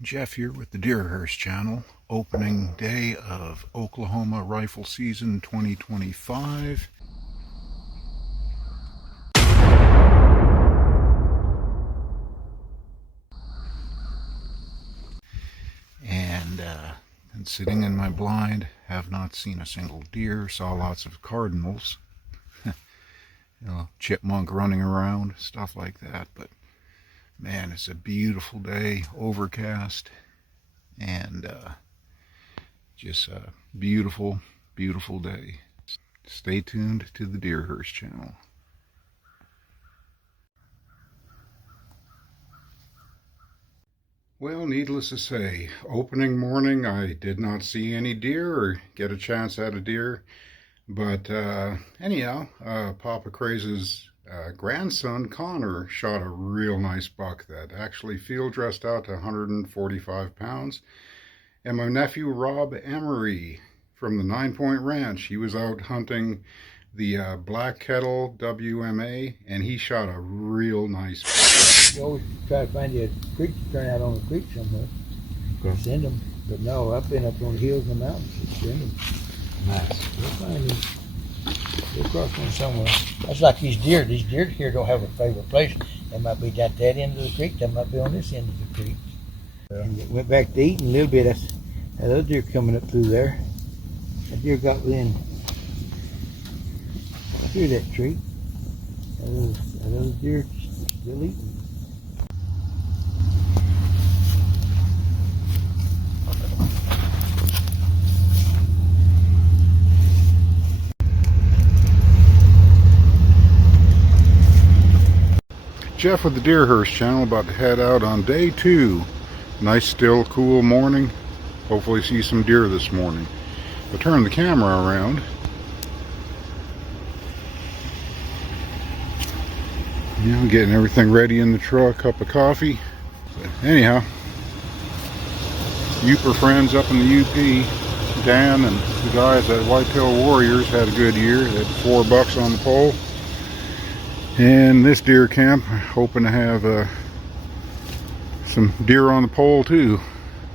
Jeff here with the Deerhurst channel. Opening day of Oklahoma rifle season 2025. And sitting in my blind, have not seen a single deer. Saw lots of cardinals, chipmunk running around, stuff like that. But man, it's a beautiful day, overcast, and just a beautiful, beautiful day. Stay tuned to the Deerhurst channel. Well, needless to say, opening morning I did not see any deer or get a chance at a deer. But anyhow, Papa Kraze's grandson Connor shot a real nice buck that actually field dressed out to 145 pounds. And my nephew Rob Emery from the 9 Point Ranch, he was out hunting the Black Kettle WMA, and he shot a real nice buck. You always try to find you a creek to turn out on a creek somewhere. Okay. Send them. But no, I've been up on the hills and the mountains. Send them. Nice. We'll find them. We'll cross one somewhere. That's like these deer. These deer here don't have a favorite place. They might be at that end of the creek. They might be on this end of the creek. And went back to eating a little bit. That other deer coming up through there. That deer got within through that tree. That other deer still eating. Jeff with the Deerhurst channel, about to head out on day 2. Nice, still, cool morning. Hopefully see some deer this morning. I'll turn the camera around. Getting everything ready in the truck, cup of coffee. But anyhow, Youper friends up in the UP, Dan and the guys at Whitetail Warriors had a good year. They had 4 bucks on the pole. And this deer camp, hoping to have some deer on the pole too,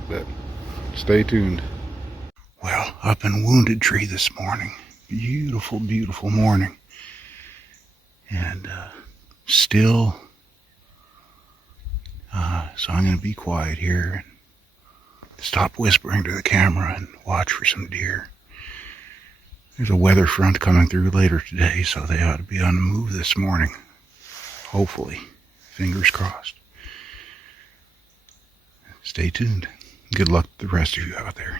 but stay tuned. Well, up in Wounded Tree this morning, beautiful, beautiful morning, and still, so I'm going to be quiet here and stop whispering to the camera and watch for some deer. There's a weather front coming through later today, so they ought to be on the move this morning. Hopefully. Fingers crossed. Stay tuned. Good luck to the rest of you out there.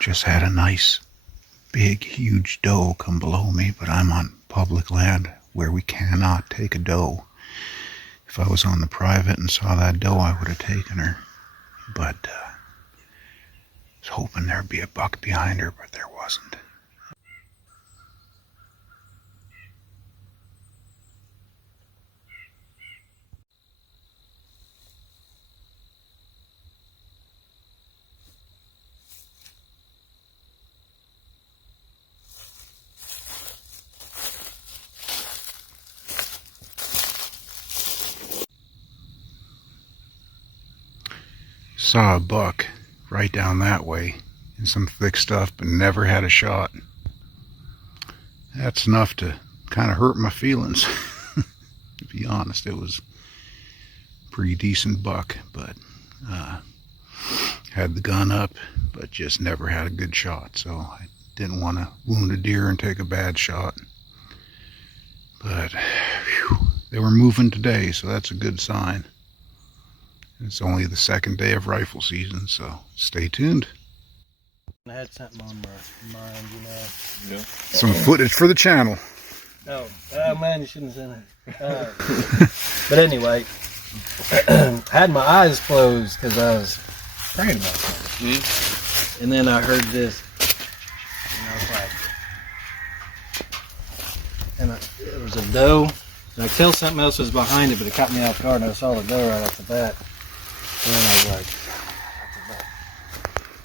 Just had a nice, big, huge doe come below me, but I'm on public land where we cannot take a doe. If I was on the private and saw that doe, I would have taken her. But I was hoping there'd be a buck behind her, but there wasn't. Saw a buck right down that way in some thick stuff, but never had a shot. That's enough to kind of hurt my feelings, to be honest. honest, it was a pretty decent buck, but had the gun up, but just never had a good shot. So I didn't want to wound a deer and take a bad shot. But whew, they were moving today, so that's a good sign. It's only the second day of rifle season, so stay tuned. I had something on my mind, you know. Yeah. Some footage for the channel. Oh man, you shouldn't have seen it. But anyway, I had my eyes closed because I was praying about something. And then I heard this, and I was like, it was a doe. And I could tell something else was behind it, but it caught me off guard, and I saw the doe right off the bat. And then I was like, that's a buck.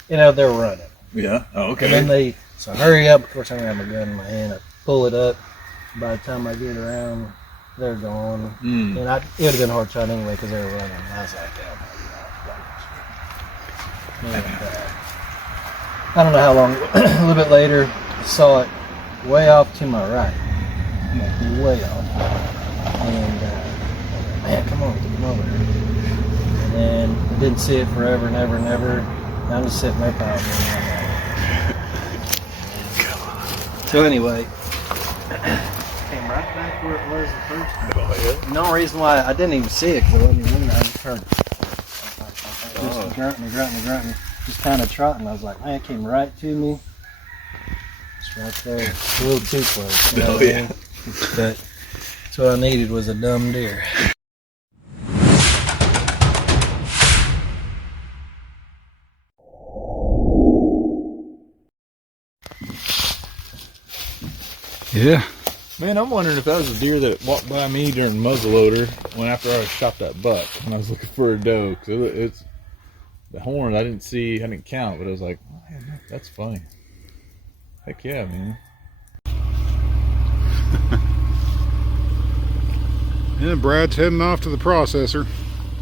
You know, they're running. Yeah. Oh, okay. And then so I hurry up. Of course, I don't have my gun in my hand. I pull it up. By the time I get around, they're gone. And it would have been a hard shot anyway because they were running. And I was like, oh my God. And, I don't know how long, a little bit later, I saw it way off to my right. Like way off. And, man, come over here. And then I didn't see it forever and ever and ever. And I'm just sitting there pouting. So anyway, came right back where it was the first time. Oh, yeah. No reason why I didn't even see it because I wasn't even looking. I just heard just grunting, just kind of trotting. I was like, man, it came right to me. It's right there, a little too close. You know what I mean? But that's what I needed was a dumb deer. Yeah. Man, I'm wondering if that was a deer that walked by me during muzzleloader when after I shot that buck and I was looking for a doe. Cause it's the horn I didn't count, but I was like, oh, man, that's funny. Heck yeah, man. Yeah, Brad's heading off to the processor.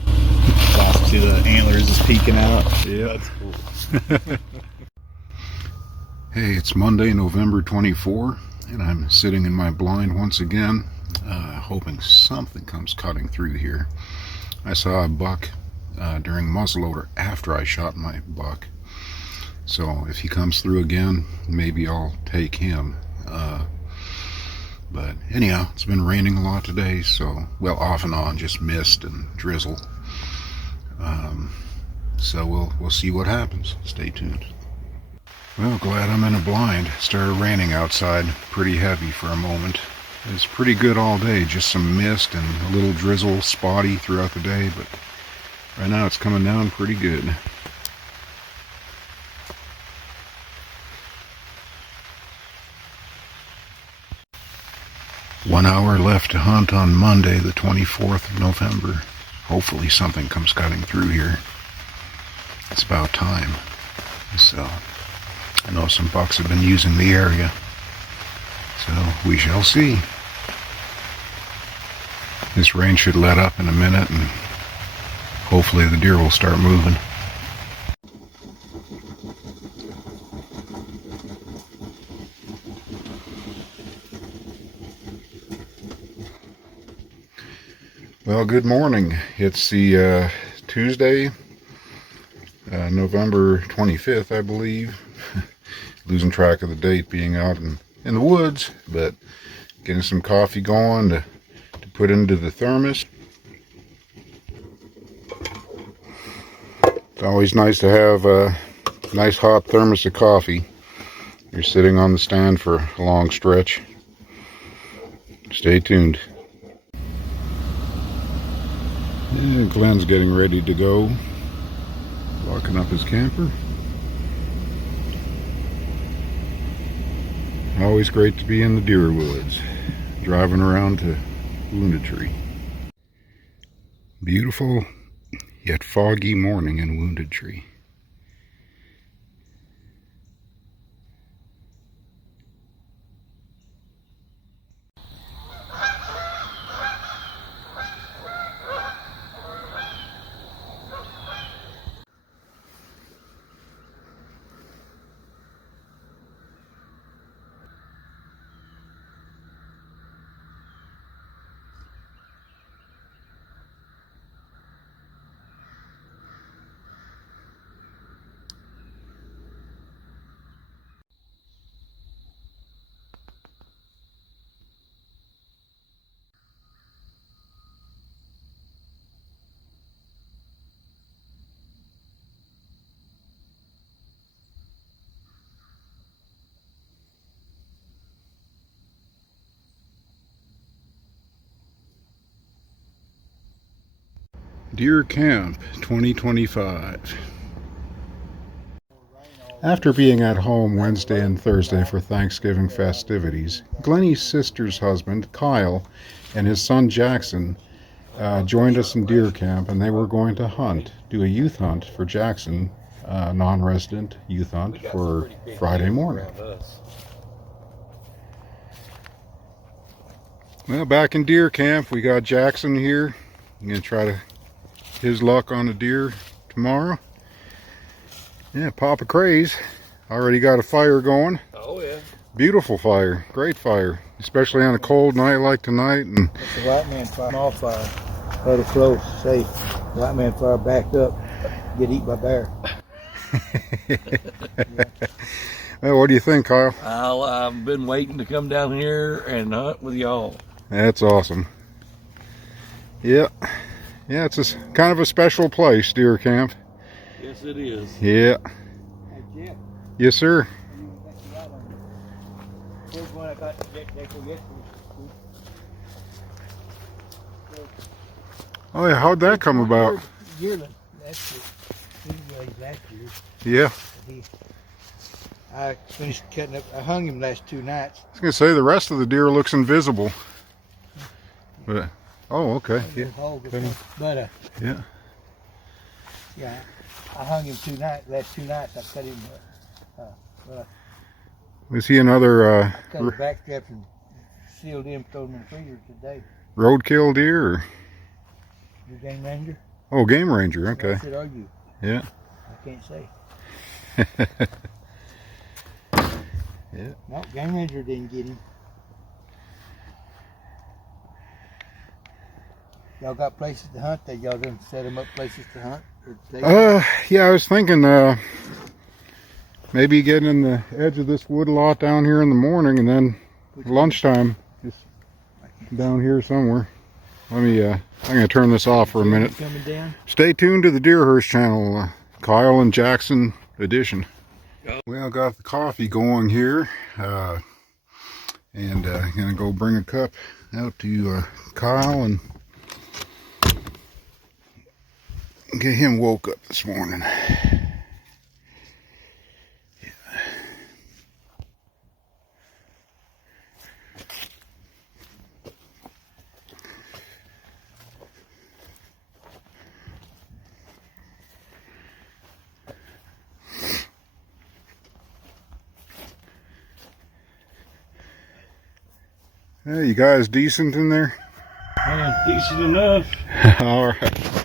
Awesome to see the antlers is peeking out. Yeah, that's cool. Hey, it's Monday, November 24, and I'm sitting in my blind once again, hoping something comes cutting through here. I saw a buck during muzzleloader after I shot my buck, so if he comes through again, maybe I'll take him. But anyhow, it's been raining a lot today, so, well, off and on, just mist and drizzle. So we'll see what happens. Stay tuned. Well, glad I'm in a blind. It started raining outside pretty heavy for a moment. It's pretty good all day, just some mist and a little drizzle, spotty throughout the day, but right now it's coming down pretty good. One hour left to hunt on Monday, the 24th of November. Hopefully something comes cutting through here. It's about time. So, I know some bucks have been using the area. So, we shall see. This rain should let up in a minute and hopefully the deer will start moving. Well, good morning. It's the Tuesday, November 25th, I believe. Losing track of the date, being out in the woods, but getting some coffee going to put into the thermos. It's always nice to have a nice hot thermos of coffee. You're sitting on the stand for a long stretch. Stay tuned. Yeah, Glenn's getting ready to go. Locking up his camper. Always great to be in the deer woods. Driving around to Wounded Tree. Beautiful yet foggy morning in Wounded Tree. Deer Camp 2025. After being at home Wednesday and Thursday for Thanksgiving festivities, Glennie's sister's husband, Kyle, and his son, Jaxon, joined us in Deer Camp, and they were going to do a youth hunt for Jaxon, non-resident youth hunt for Friday morning. Well, back in Deer Camp, we got Jaxon here. I'm going to try his luck on a deer tomorrow. Yeah, Papa Kraze already got a fire going. Oh yeah. Beautiful fire, great fire, especially on a cold night like tonight. And it's a white man fire, small fire. Let it close, safe. White man fire back up, get eaten by bear. Yeah. Well, what do you think, Kyle? I've been waiting to come down here and hunt with y'all. That's awesome. Yeah, yeah, it's kind of a special place, Deer Camp. Yes, it is. Yeah. Hey, Jeff. Yes, sir. Oh yeah, how'd that come about? Yearling. That's it. Last year. Yeah. I finished cutting up. I hung him last 2 nights. I was gonna say the rest of the deer looks invisible. But oh, okay. Yeah. But Yeah. yeah, I hung him 2 nights. Last 2 nights, I cut him. Was he another Cut his back straps and sealed him, thrown him in the freezer today. roadkill deer? Or? You game ranger? Oh, game ranger. Okay. I said, are you? Yeah. I can't say. Yeah. No, game ranger didn't get him. Y'all got places to hunt? That y'all done set them up places to hunt? Yeah, I was thinking maybe getting in the edge of this wood lot down here in the morning, and then lunchtime just down here somewhere. Let me I'm gonna turn this off for a minute. Coming down. Stay tuned to the Deerhurst channel, Kyle and Jaxon edition. Well, got the coffee going here, and gonna go bring a cup out to Kyle and get him woke up this morning. Hey, you guys decent in there? Yeah, decent enough. All right.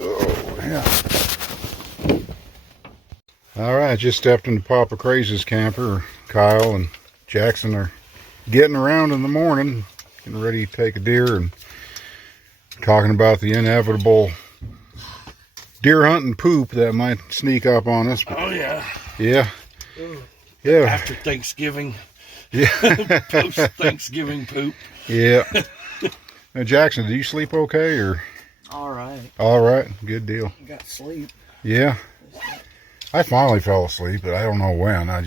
Oh, yeah. All right, just stepped into Papa Kraze's camper. Kyle and Jaxon are getting around in the morning, getting ready to take a deer and talking about the inevitable deer hunting poop that might sneak up on us. Oh, yeah. Yeah. Yeah. After Thanksgiving. Yeah. Post Thanksgiving poop. Yeah. Now, Jaxon, did you sleep okay or? All right. All right. Good deal. Got sleep. Yeah. I finally fell asleep, but I don't know when. I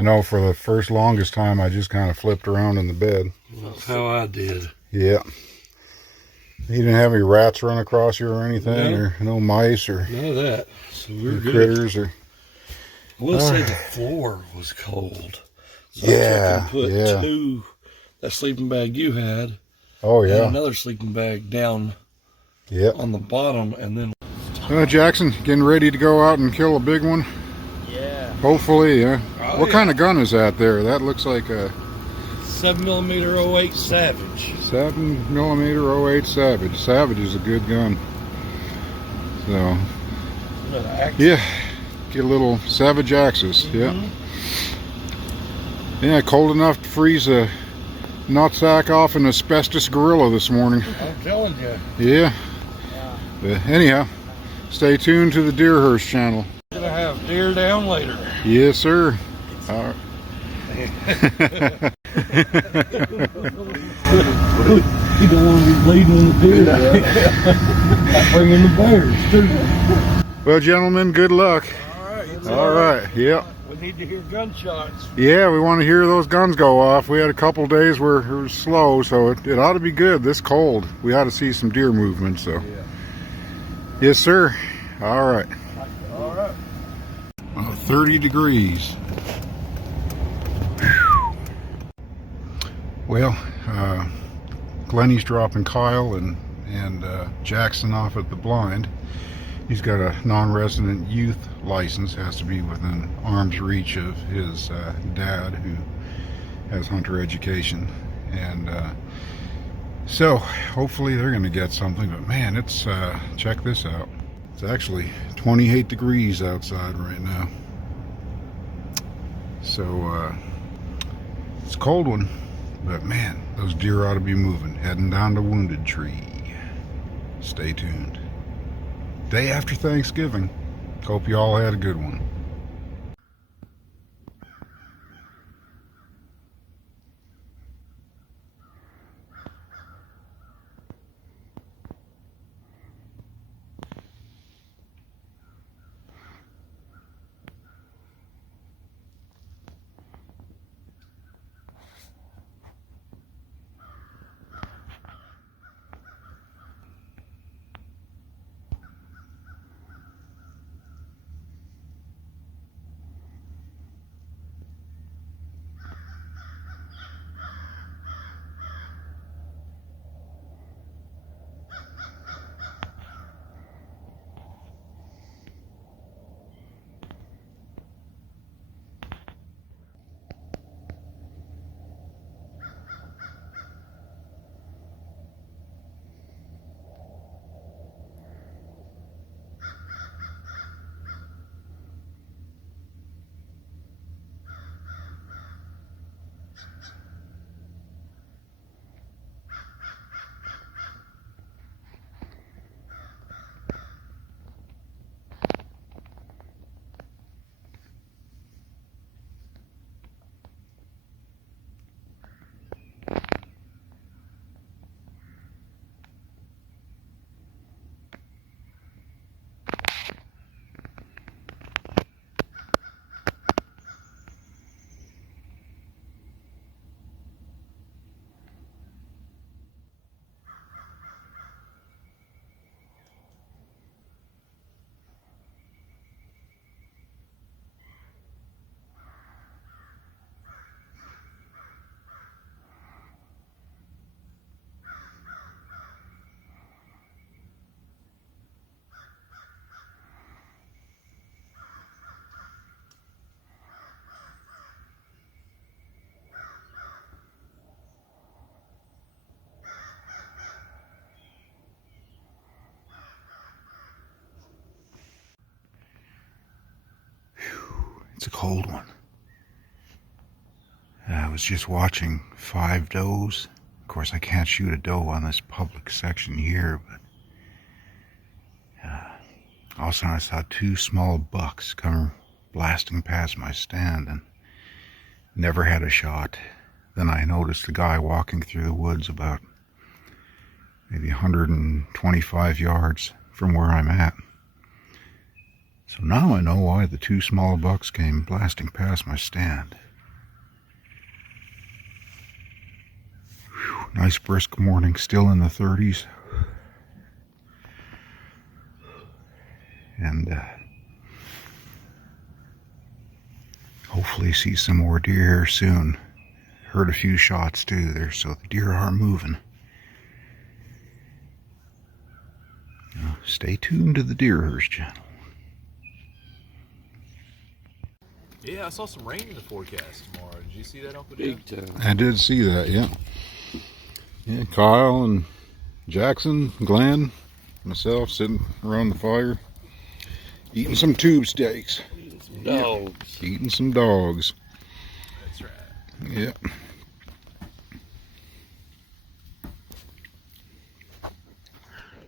know for the first longest time, I just kind of flipped around in the bed. That's how I did. Yeah. You didn't have any rats run across you or anything, No. or no mice or None of that. So we're good. critters or. I will say the floor was cold. So Yeah, I put yeah. that sleeping bag you had, Oh and yeah. another sleeping bag down Yeah. on the bottom, and then Jaxon, getting ready to go out and kill a big one. yeah, Hopefully, yeah. Oh, What yeah. kind of gun is that there? That looks like a 7mm 08 Savage. 7mm 08 Savage. Savage is a good gun. So, yeah, get a little Savage axis. Yeah. Yeah, cold enough to freeze a nutsack off an asbestos gorilla this morning. I'm telling you. Yeah. But anyhow, stay tuned to the Deerhurst channel. Gonna have deer down later. Yes, sir. All right. You don't want to be bleeding in the deer. Not bringing the bears too. Well, gentlemen, good luck. All right. All right. Yep. We need to hear gunshots. Yeah, we want to hear those guns go off. We had a couple days where it was slow, so it ought to be good. This cold, we ought to see some deer movement. So, Yeah. yes, sir. All right. All right. 30 degrees. Whew. Well, Glenny's dropping Kyle and Jaxon off at the blind. He's got a non-resident youth license, has to be within arm's reach of his dad, who has hunter education, and so hopefully they're going to get something. But man, it's check this out. It's actually 28 degrees outside right now, so it's a cold one. But man, those deer ought to be moving, heading down to Wounded Tree. Stay tuned. Day after Thanksgiving. Hope you all had a good one. It's a cold one. I was just watching 5 does. Of course, I can't shoot a doe on this public section here, but all of a sudden I saw 2 small bucks come blasting past my stand and never had a shot. Then I noticed a guy walking through the woods about maybe 125 yards from where I'm at. So now I know why the 2 small bucks came blasting past my stand. Whew, nice brisk morning, still in the 30s. And hopefully see some more deer here soon. Heard a few shots too there, so the deer are moving. Now, stay tuned to the Deer Hurst channel. Yeah, I saw some rain in the forecast tomorrow. Did you see that, Uncle Jim? Big time. I did see that, yeah. Yeah, Kyle and Jaxon, Glenn, myself sitting around the fire, eating some tube steaks. Dogs. Eating some dogs. That's right. Yep.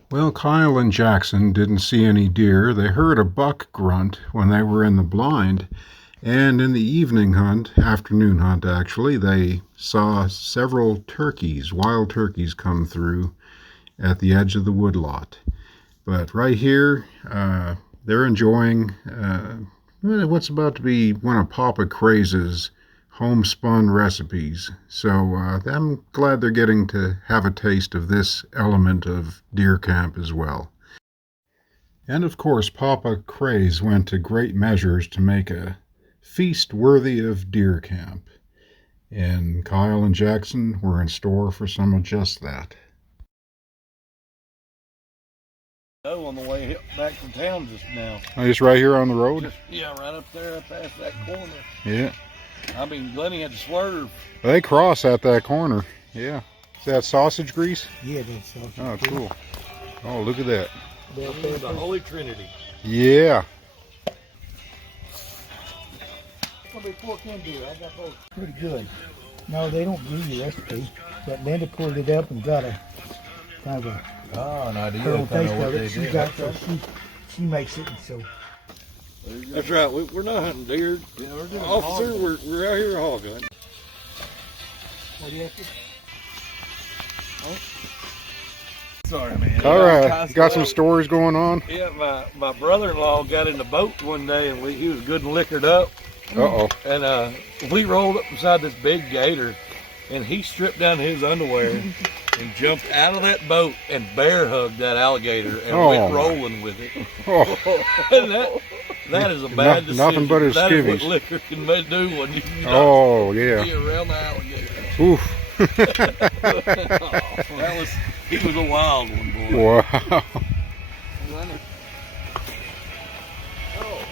Well, Kyle and Jaxon didn't see any deer. They heard a buck grunt when they were in the blind. And in the evening hunt, afternoon hunt actually, they saw several turkeys, wild turkeys, come through at the edge of the woodlot. But right here, they're enjoying what's about to be one of Papa Kraze's homespun recipes. So I'm glad they're getting to have a taste of this element of deer camp as well. And of course, Papa Kraze went to great measures to make a feast worthy of deer camp. And Kyle and Jaxon were in store for some of just that. Oh, on the way back from town just now. Oh, just right here on the road? Yeah, right up there, up past that corner. Yeah. I mean, Glenny had to swerve. They cross at that corner. Yeah. Is that sausage grease? Yeah, that's sausage. Oh, cool. Oh, look at that. The Holy Trinity. Yeah. Pretty good. No, they don't give you recipe. But Linda pulled it up and got a kind of a Oh, an idea little of kind taste of what of they it. She did. got so she makes it, and so That's right. We're not hunting deer. Yeah, we're doing Officer, we're out here hog hunting. what do you have to? Sorry, man. All right. Got some stories going on? Yeah, my brother-in-law got in the boat one day, and he was good and liquored up. Uh-oh. And we rolled up beside this big gator, and he stripped down his underwear and jumped out of that boat and bear hugged that alligator and went rolling with it. Oh. And that is a bad decision. Nothing but his That is what skivvies. liquor can do when you Oh, yeah. be around the alligator. Oof. He was a wild one, boy. Wow.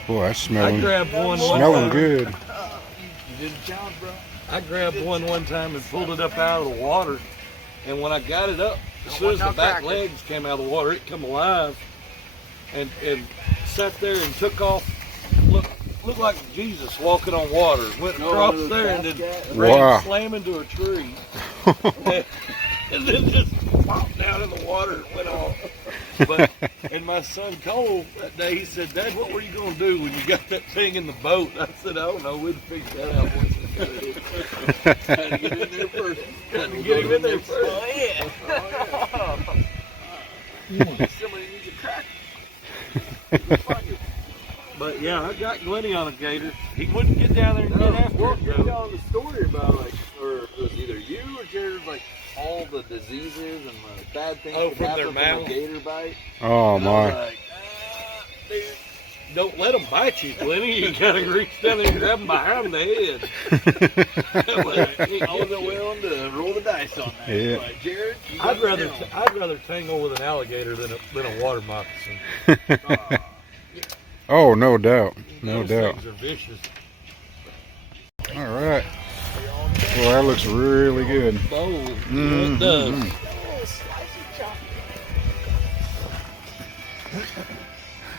Boy, that's I smelling, grabbed one smelling good. You did a job, bro. I grabbed one time and pulled it up out of the water, and when I got it up, as soon as the back legs came out of the water, it come alive and sat there and took off. Looked like Jesus walking on water. Went across there and then ran slam into a tree. And then just popped down in the water and went off. And my son Cole that day, he said, "Dad, what were you going to do when you got that thing in the boat?" I said, "I don't know. We'd figure that out once we got it." Had to get him in there first. Had to get him in there first. Oh, yeah. Somebody needs a crack. But yeah, I got Glenny on a gator. He wouldn't get down there and get after it. You're telling the story about or it was either you or Jared, all the diseases and the bad things that from happen their mouth? from a gator bite. Oh, And I was my. like, Dude, don't let them bite you, Glenny. You gotta reach down there and grab them behind the head. I wasn't willing to roll the dice on that. Yeah. Like, Jared, I'd rather tangle with an alligator than a water moccasin. Oh, no doubt. No Those doubt. things are vicious. All right. Well, that looks really good. Bold. It does.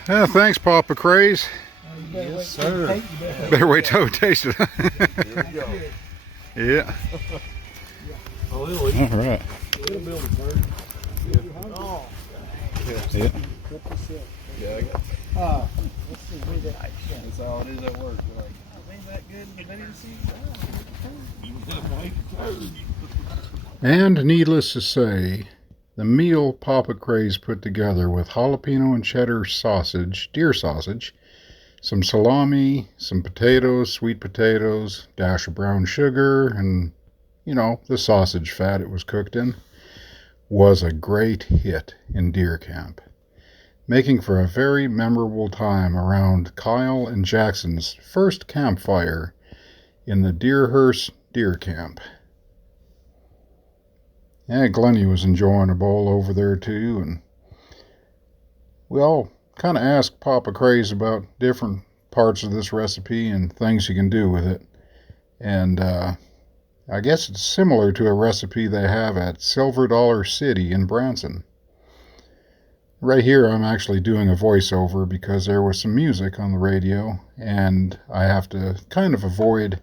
Thanks, Papa Kraze. Yes, sir. Better wait till we taste it. Here we go. Yeah. Oh, it'll All right. build a bird. Yeah. Yeah, I got Let's see, where's that? that's all it is at work. Like, And needless to say, the meal Papa Kraze put together with jalapeno and cheddar sausage, deer sausage, some salami, some potatoes, sweet potatoes, dash of brown sugar, and, the sausage fat it was cooked in, was a great hit in deer camp, making for a very memorable time around Kyle and Jaxon's first campfire in the Deerhurst Deer Camp. Yeah, Glenny was enjoying a bowl over there too, and we all kind of asked Papa Kraze about different parts of this recipe and things you can do with it. And I guess it's similar to a recipe they have at Silver Dollar City in Branson. Right here I'm actually doing a voiceover because there was some music on the radio, and I have to kind of avoid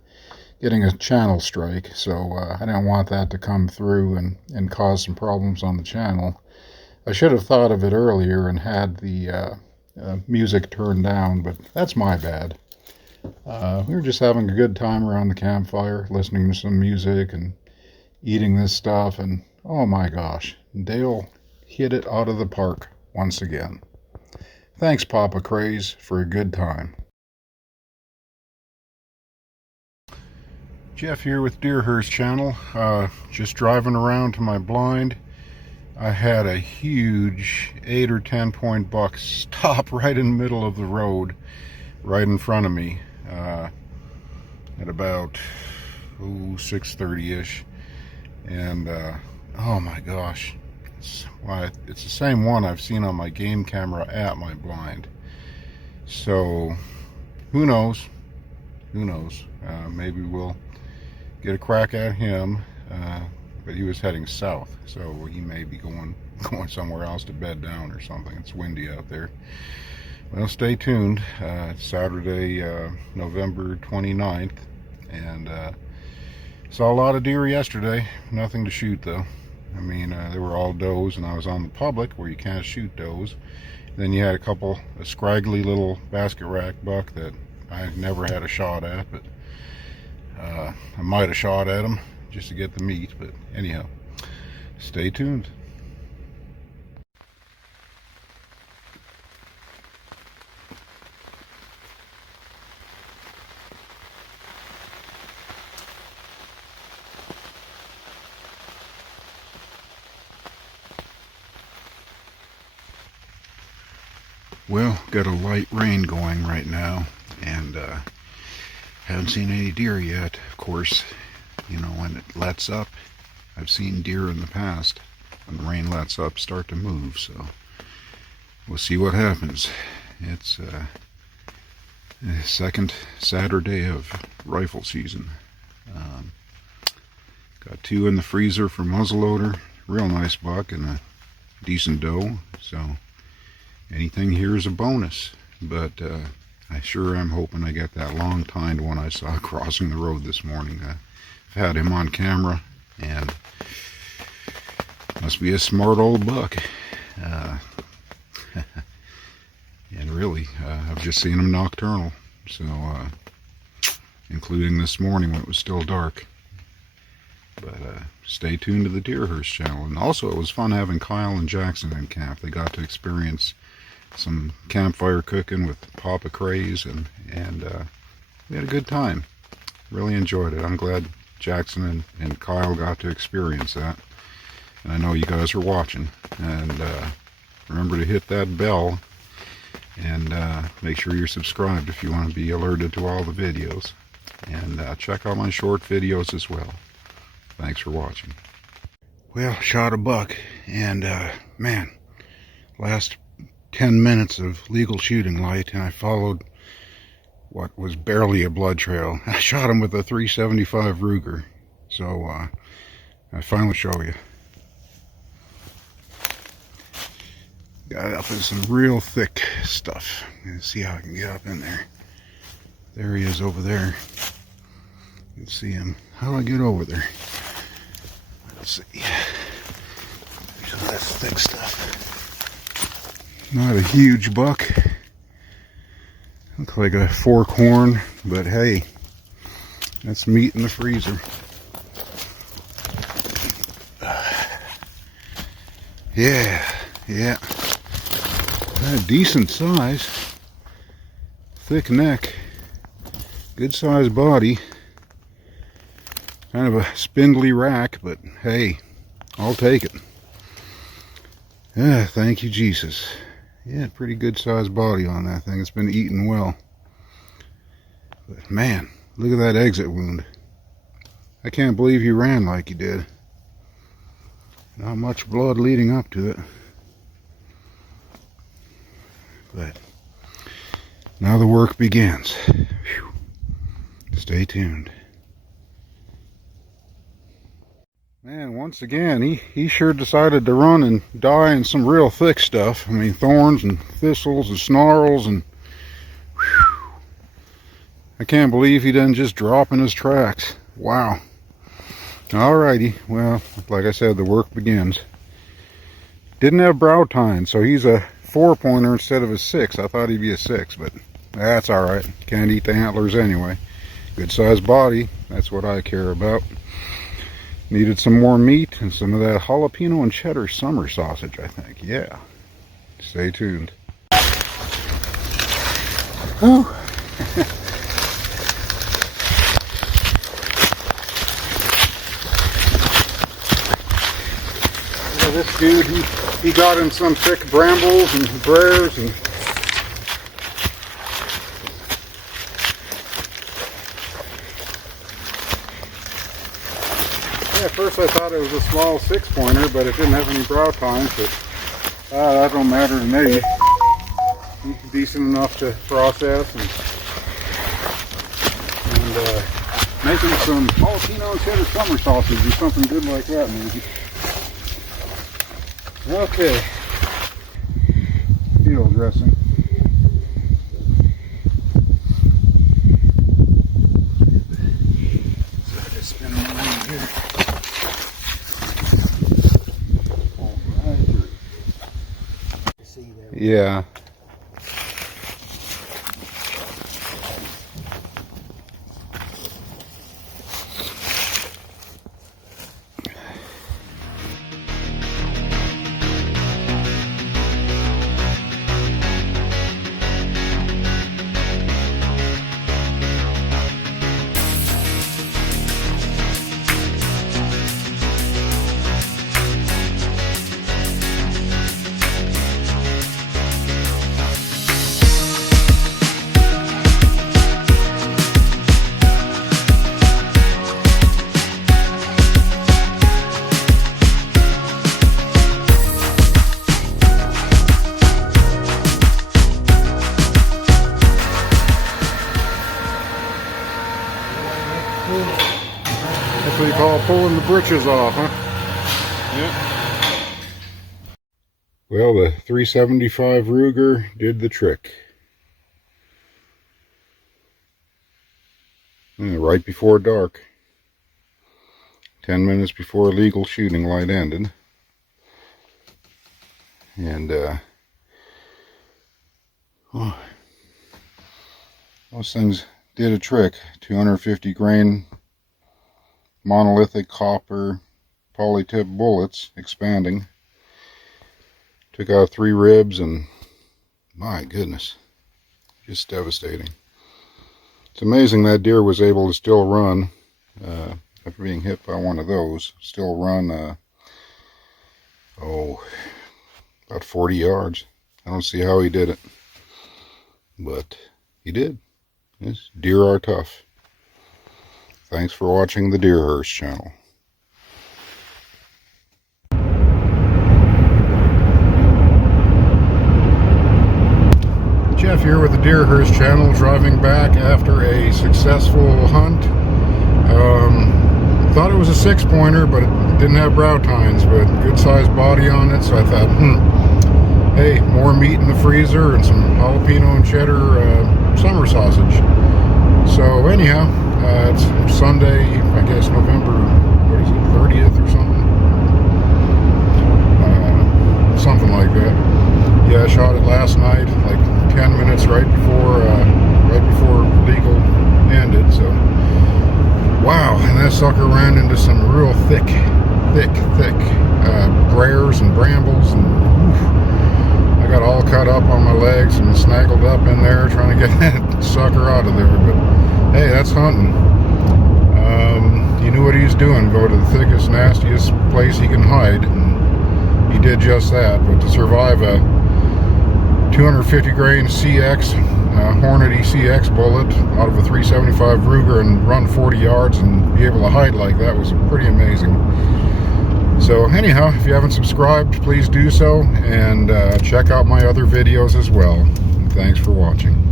getting a channel strike, so I didn't want that to come through and cause some problems on the channel. I should have thought of it earlier and had the music turned down, but that's my bad. We were just having a good time around the campfire, listening to some music and eating this stuff, and oh my gosh, Dale hit it out of the park once again. Thanks, Papa Kraze, for a good time. Jeff here with Deerhurst Channel. Just driving around to my blind. I had a huge 8 or 10 point buck stop right in the middle of the road, right in front of me, at about 6:30ish, and oh my gosh, it's the same one I've seen on my game camera at my blind. So who knows? Maybe we'll get a crack at him, but he was heading south, so he may be going somewhere else to bed down or something. It's windy out there. Well, stay tuned. It's Saturday, November 29th, and saw a lot of deer yesterday. Nothing to shoot though. I mean, they were all does, and I was on the public where you can't shoot does. Then you had a scraggly little basket rack buck that I never had a shot at, but I might have shot at him just to get the meat. But anyhow, stay tuned. Well, got a light rain going right now, and haven't seen any deer yet. Of course, you know, when it lets up, I've seen deer in the past when the rain lets up start to move, so we'll see what happens. It's the second Saturday of rifle season. Got 2 in the freezer for muzzleloader, real nice buck and a decent doe, so anything here is a bonus. But I sure am hoping I get that long-tined one I saw crossing the road this morning. I've had him on camera, and must be a smart old buck. And really, I've just seen him nocturnal, so including this morning when it was still dark. But stay tuned to the Deerhurst channel. And also, it was fun having Kyle and Jaxon in camp. They got to experience some campfire cooking with Papa Kraze, and we had a good time. Really enjoyed it. I'm glad Jaxon and Kyle got to experience that. And I know you guys are watching. And remember to hit that bell, and make sure you're subscribed if you want to be alerted to all the videos. And check out my short videos as well. Thanks for watching. Well, shot a buck, and man, last 10 minutes of legal shooting light, and I followed what was barely a blood trail. I shot him with a 375 Ruger, so I finally show you. Got up in some real thick stuff. Let's see how I can get up in there. There he is over there. You can see him. How do I get over there? Let's see. Some of that thick stuff. Not a huge buck. Looks like a fork horn, but hey, that's meat in the freezer. Yeah. A decent size. Thick neck. Good sized body. Kind of a spindly rack, but hey, I'll take it. Yeah, thank you, Jesus. Yeah, pretty good sized body on that thing. It's been eaten well. But man, look at that exit wound. I can't believe he ran like he did. Not much blood leading up to it. But now the work begins. Whew. Stay tuned. Man, once again, he sure decided to run and die in some real thick stuff. I mean, thorns and thistles and snarls, and whew, I can't believe he didn't just drop in his tracks. Wow. Alrighty, well, like I said, the work begins. Didn't have brow tine, so he's a 4-pointer instead of a 6. I thought he'd be a 6, but that's alright. Can't eat the antlers anyway. Good sized body, that's what I care about. Needed some more meat and some of that jalapeno and cheddar summer sausage, I think. Yeah. Stay tuned. Oh. this dude, he got in some thick brambles and briars and at first I thought it was a small 6-pointer, but it didn't have any brow tines, but that don't matter to me. He's decent enough to process and making some jalapeno and cheddar summer sausage or something good like that maybe. Okay, field dressing. So I just spin them around here. Yeah. That's what you call pulling the britches off, huh? Yep. Well, the 375 Ruger did the trick. Right before dark. 10 minutes before legal shooting light ended. And, oh, those things did a trick. 250 grain monolithic copper poly-tip bullets expanding. Took out 3 ribs and my goodness, just devastating. It's amazing that deer was able to still run after being hit by one of those. Still run about 40 yards. I don't see how he did it, but he did. Yes, deer are tough. Thanks for watching the Deer Hearse channel. Jeff here with the Deer Hearse channel, driving back after a successful hunt. Thought it was a 6-pointer, but it didn't have brow tines, but good sized body on it, so I thought, hey, more meat in the freezer and some jalapeno and cheddar summer sausage. So anyhow, it's Sunday, I guess November, what is it, 30th or something? Something like that. Yeah, I shot it last night, like 10 minutes right before legal ended, so wow, and that sucker ran into some real thick briars and brambles, and oof, I got all cut up on my legs and snaggled up in there trying to get that sucker out of there. But hey, that's hunting. He knew what he was doing. Go to the thickest, nastiest place he can hide, and he did just that. But to survive a 250 grain CX, Hornady CX bullet out of a 375 Ruger and run 40 yards and be able to hide like that was pretty amazing. So anyhow, if you haven't subscribed, please do so, and check out my other videos as well. And thanks for watching.